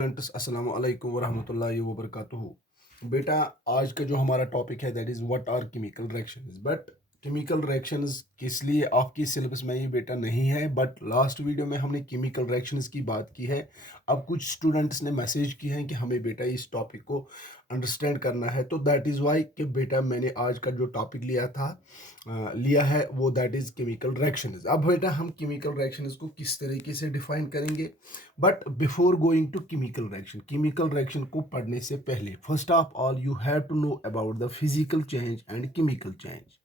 Students अस्सलाम वालेकुम वरहमतुल्लाहि वबरकातुहू। बेटा, आज का जो हमारा टॉपिक है that is what are chemical reactions. But chemical reactions किस लिए आपकी सिलेबस में ये बेटा नहीं है, बट लास्ट वीडियो में हमने केमिकल रिएक्शंस की बात की है। अब कुछ स्टूडेंट्स ने मैसेज किए हैं कि हमें बेटा इस टॉपिक को अंडरस्टैंड करना है, तो दैट इज़ वाई कि बेटा मैंने आज का जो टॉपिक लिया है वो दैट इज़ केमिकल रिएक्शंस। अब बेटा हम केमिकल रिएक्शंस को किस तरीके से डिफाइन करेंगे। But before going to chemical reaction को पढ़ने से पहले first of all you have to know about the physical change and chemical change.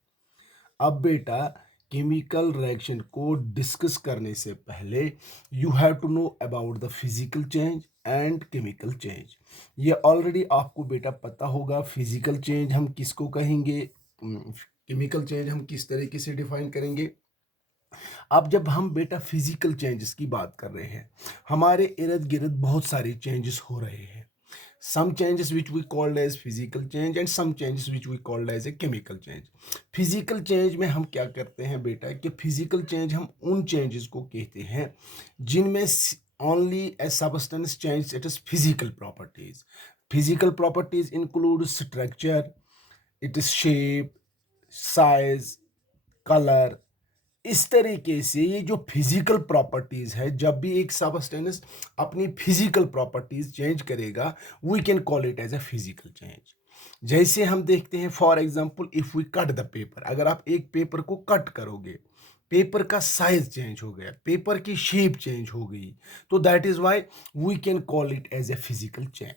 अब बेटा केमिकल रिएक्शन को डिस्कस करने से पहले you have to know about the physical change and chemical change. ये ऑलरेडी आपको बेटा पता होगा। फिजिकल चेंज हम किसको कहेंगे, केमिकल चेंज हम किस तरीके से डिफाइन करेंगे। अब जब हम बेटा फिजिकल चेंजेस की बात कर रहे हैं, हमारे इर्द गिर्द बहुत सारे चेंजेस हो रहे हैं। Some changes which we called as physical change and some changes which we called as a chemical change. Physical change में हम क्या करते हैं बेटा कि फिजिकल चेंज हम उन चेंजेस को कहते हैं जिनमें only A substance change it is physical properties. Physical properties include structure, it is shape, size, colour. इस तरीके से ये जो फिजिकल प्रॉपर्टीज है, जब भी एक सबस्टेंस अपनी फिजिकल प्रॉपर्टीज चेंज करेगा we can call it as a physical change. जैसे हम देखते हैं for example if we cut the paper, अगर आप एक पेपर को कट करोगे, पेपर का साइज चेंज हो गया, पेपर की शेप चेंज हो गई, तो that is why we can call it as a physical change.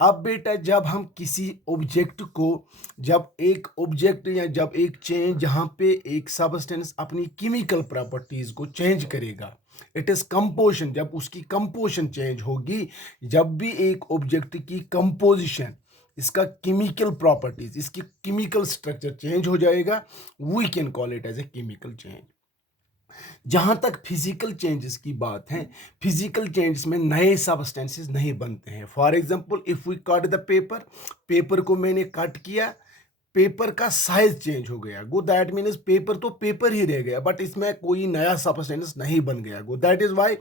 अब बेटा जब हम किसी ऑब्जेक्ट को, जब एक ऑब्जेक्ट या जब एक चेंज जहां पे एक सबस्टेंस अपनी केमिकल प्रॉपर्टीज को चेंज करेगा, इट इज कंपोजिशन, जब उसकी कंपोजिशन चेंज होगी, जब भी एक ऑब्जेक्ट की कंपोजिशन, इसका केमिकल प्रॉपर्टीज, इसकी केमिकल स्ट्रक्चर चेंज हो जाएगा, we can call it as a chemical change. जहां तक फिजिकल चेंजेस की बात है, फिजिकल चेंजेस में नए सबस्टेंसेस नहीं बनते हैं। For example if we cut the paper, paper को मैंने कट किया, पेपर का साइज चेंज हो गया, गो दैट मीन्स पेपर तो पेपर ही रह गया, बट इसमें कोई नया सबस्टेंस नहीं बन गया, गो दैट इज वाई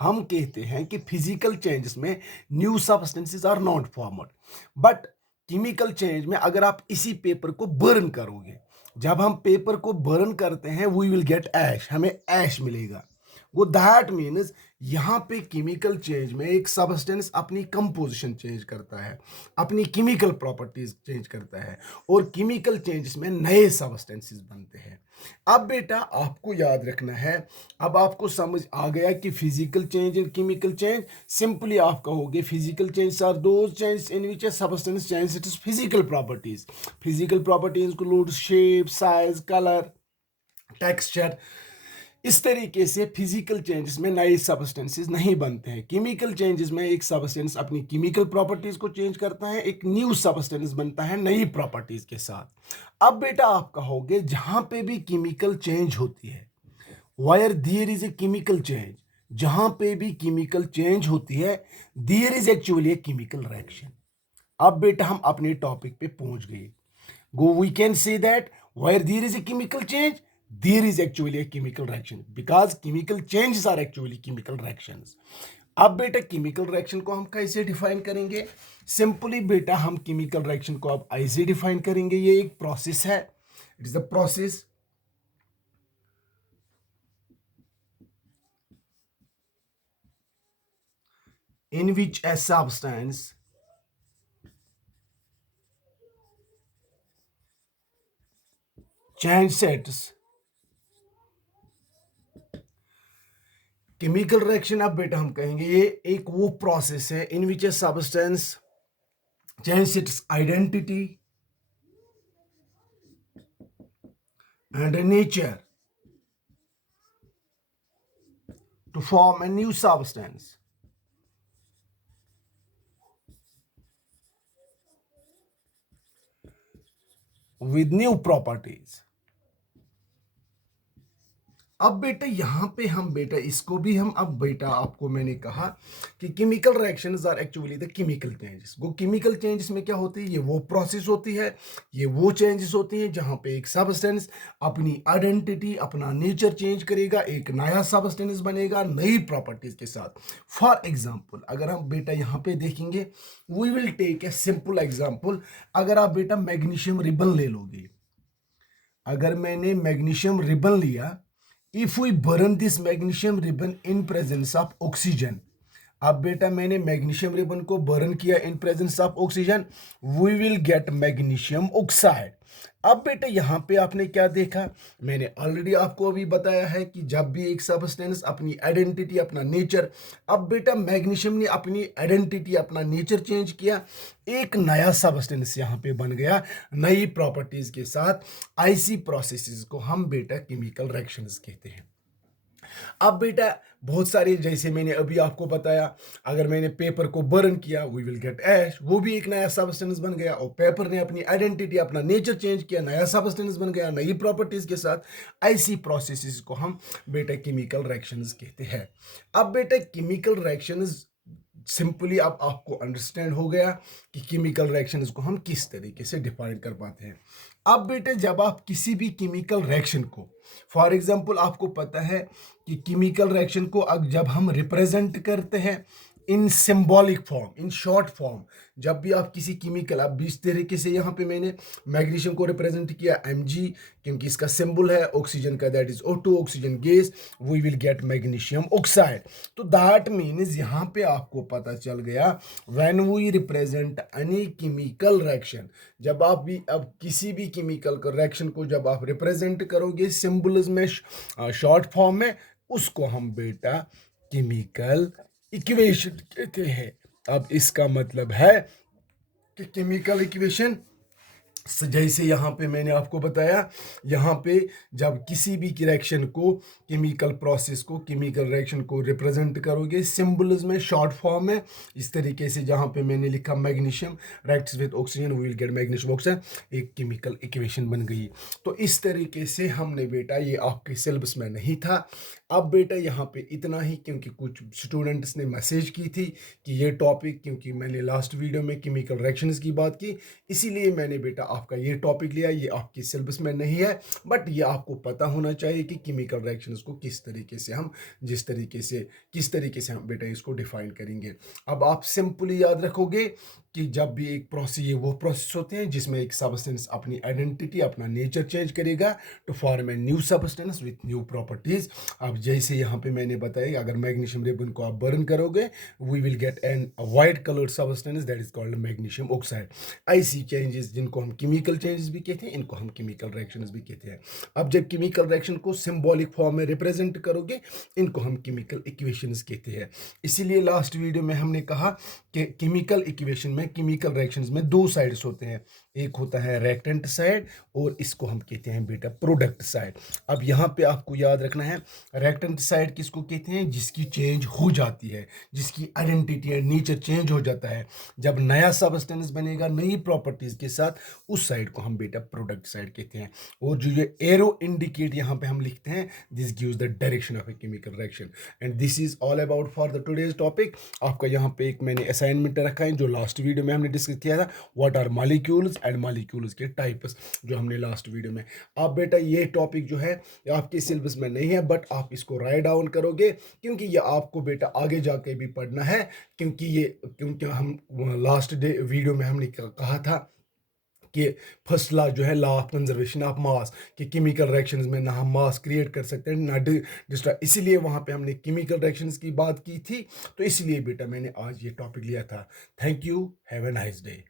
हम कहते हैं कि फिजिकल चेंजेस में new substances are not formed. But chemical change में अगर आप इसी पेपर को बर्न करोगे, जब हम पेपर को बर्न करते हैं वी विल गेट ऐश, हमें ऐश मिलेगा। वो दैट मीन्स यहाँ पे केमिकल चेंज में एक सबस्टेंस अपनी कंपोजिशन चेंज करता है, अपनी केमिकल प्रॉपर्टीज चेंज करता है, और केमिकल चेंजेस में नए सबस्टेंसेस बनते हैं। अब बेटा आपको याद रखना है, अब आपको समझ आ गया कि physical change and chemical change. Simply आप कहोगे physical change are those change in which a substance change it is physical properties. Physical properties include shape, size, colour, texture. इस तरीके से फिजिकल चेंजेस में नए सबस्टेंसेस नहीं बनते हैं। केमिकल चेंजेस में एक सबस्टेंस अपनी केमिकल प्रॉपर्टीज को चेंज करता है, एक न्यू सबस्टेंस बनता है नई प्रॉपर्टीज के साथ। अब बेटा आप कहोगे जहां पे भी केमिकल चेंज होती है, where there is a chemical change, जहां पे भी केमिकल चेंज होती है there is actually a chemical reaction. अब बेटा हम अपने टॉपिक पे पहुंच गए। Go, we can say that where there is a chemical change, there is actually a chemical reaction because chemical changes are actually chemical reactions. अब बेटा chemical reaction को हम कैसे डिफाइन करेंगे? सिंपली बेटा हम केमिकल रिएक्शन को अब ऐसे डिफाइन करेंगे, ये एक प्रोसेस है, it is the process in which a substance change status। Chemical reaction अब बेटा हम कहेंगे ये एक वो प्रोसेस है in which a substance change its identity and nature to form a new substance with new properties। अब बेटा यहाँ पे हम बेटा इसको भी हम अब बेटा आपको मैंने कहा कि chemical reactions are actually the chemical changes. वो केमिकल चेंजेस में क्या होती है, ये वो प्रोसेस होती है, ये वो चेंजेस होती हैं जहाँ पे एक सब्सटेंस अपनी आइडेंटिटी अपना नेचर चेंज करेगा, एक नया सब्सटेंस बनेगा नई प्रॉपर्टीज के साथ। फॉर एग्जाम्पल अगर हम बेटा यहाँ पे देखेंगे, we will take a simple example. अगर आप बेटा मैग्नीशियम रिबन ले लोगे, अगर मैंने मैग्नीशियम रिबन लिया, if we burn this magnesium ribbon in presence of oxygen, अब बेटा मैंने मैग्नीशियम रिबन को बर्न किया in presence of oxygen, we will get magnesium oxide. अब बेटा यहाँ पे आपने क्या देखा, मैंने ऑलरेडी आपको अभी बताया है कि जब भी एक सब्सटेंस अपनी आइडेंटिटी अपना नेचर, अब बेटा मैग्नीशियम ने अपनी आइडेंटिटी अपना नेचर चेंज किया, एक नया सब्सटेंस यहाँ पे बन गया नई प्रॉपर्टीज के साथ। ऐसी प्रोसेसेस को हम बेटा केमिकल रिएक्शंस कहते हैं। अब बेटा बहुत सारे, जैसे मैंने अभी आपको बताया, अगर मैंने पेपर को बर्न किया वी विल गेट ऐश, वो भी एक नया सब्सटेंस बन गया, और पेपर ने अपनी आइडेंटिटी अपना नेचर चेंज किया, नया सब्सटेंस बन गया नई प्रॉपर्टीज के साथ। ऐसी प्रोसेसेस को हम बेटा केमिकल रिएक्शंस कहते हैं। अब बेटा केमिकल रिएक्शंस सिंपली अब आपको अंडरस्टैंड हो गया कि केमिकल रिएक्शंस को हम किस तरीके से डिफाइन कर पाते हैं। अब बेटे जब आप किसी भी केमिकल रिएक्शन को, फॉर एग्जांपल आपको पता है कि केमिकल रिएक्शन को अब जब हम रिप्रेजेंट करते हैं in symbolic form, in short form, जब भी आप किसी केमिकल, अब इस तरीके से यहाँ पे मैंने मैग्नीशियम को रिप्रेजेंट किया Mg, क्योंकि इसका सिंबल है ऑक्सीजन का, that is O2 oxygen gas, we will get magnesium oxide. तो दैट मीन्स यहाँ पे आपको पता चल गया when we represent any chemical reaction, जब आप भी अब किसी भी केमिकल रिएक्शन को जब आप रिप्रेजेंट करोगे सिंबल्स में, शॉर्ट फॉर्म में, उसको हम बेटा केमिकल इक्वेशन कहते हैं। अब इसका मतलब है कि केमिकल इक्वेशन जैसे यहाँ पे मैंने आपको बताया, यहाँ पे जब किसी भी रिएक्शन को, केमिकल प्रोसेस को, केमिकल रिएक्शन को रिप्रेजेंट करोगे सिंबल्स में, शॉर्ट फॉर्म में, इस तरीके से जहाँ पे मैंने लिखा magnesium reacts with oxygen we will get magnesium oxide, एक केमिकल इक्वेशन बन गई। तो इस तरीके से हमने बेटा, ये आपके सिलेबस में नहीं था। अब बेटा यहाँ पे इतना ही, क्योंकि कुछ स्टूडेंट्स ने मैसेज की थी कि ये टॉपिक, क्योंकि मैंने लास्ट वीडियो में केमिकल रिएक्शंस की बात की, इसीलिए मैंने बेटा आपका ये टॉपिक लिया। ये आपके सिलेबस में नहीं है, बट ये आपको पता होना चाहिए कि केमिकल रिएक्शंस को किस तरीके से हम, किस तरीके से हम बेटा इसको डिफाइन करेंगे। अब आप सिंपली याद रखोगे कि जब भी एक प्रोसेस, ये वो प्रोसेस होते हैं जिसमें एक सब्सटेंस अपनी आइडेंटिटी अपना नेचर चेंज करेगा to form a new substance with new properties. अब जैसे यहाँ पे मैंने बताया, अगर मैग्नीशियम रिबन को आप बर्न करोगे we will get an white coloured substance that is called magnesium oxide. ऐसी चेंजेस जिनको हम केमिकल चेंजेस भी कहते हैं, इनको हम केमिकल रिएक्शंस भी कहते हैं। अब जब केमिकल रिएक्शन को सिंबॉलिक फॉर्म में रिप्रेजेंट करोगे, इनको हम केमिकल इक्वेशंस कहते हैं। इसीलिए लास्ट वीडियो में हमने कहा कि केमिकल इक्वेशन में, केमिकल रिएक्शंस में दो साइड्स होते हैं, एक होता है रिएक्टेंट साइड और इसको हम कहते हैं बेटा प्रोडक्ट साइड। अब यहाँ पे आपको याद रखना है, रिएक्टेंट साइड किसको कहते हैं, जिसकी चेंज हो जाती है, जिसकी आइडेंटिटी एंड नेचर चेंज हो जाता है, जब नया सब्सटेंस बनेगा नई प्रॉपर्टीज के साथ, उस साइड को हम बेटा प्रोडक्ट साइड कहते हैं। और जो ये एरो इंडिकेट यहाँ पे हम लिखते हैं, this gives the direction of A chemical reaction. And this is all about for the today's topic. आपका यहाँ पे एक मैंने असाइनमेंट रखा है जो लास्ट वीडियो में हमने डिस्कस किया था, what are molecules and molecules के टाइप्स, जो हमने लास्ट वीडियो में। आप बेटा ये टॉपिक जो है आपके सिलेबस में नहीं है, बट आप इसको राइट डाउन करोगे, क्योंकि ये आपको बेटा आगे जाके भी पढ़ना है, क्योंकि हम लास्ट डे वीडियो में हमने कहा था कि फर्स्ट लॉ जो है, law of conservation of mass, कि केमिकल रिएक्शंस में ना हम मास क्रिएट कर सकते हैं ना डिस्ट्रॉय, इसीलिए वहाँ पे हमने केमिकल रिएक्शंस की बात की थी। तो इसलिए बेटा मैंने आज ये टॉपिक लिया था। Thank you, have a nice day.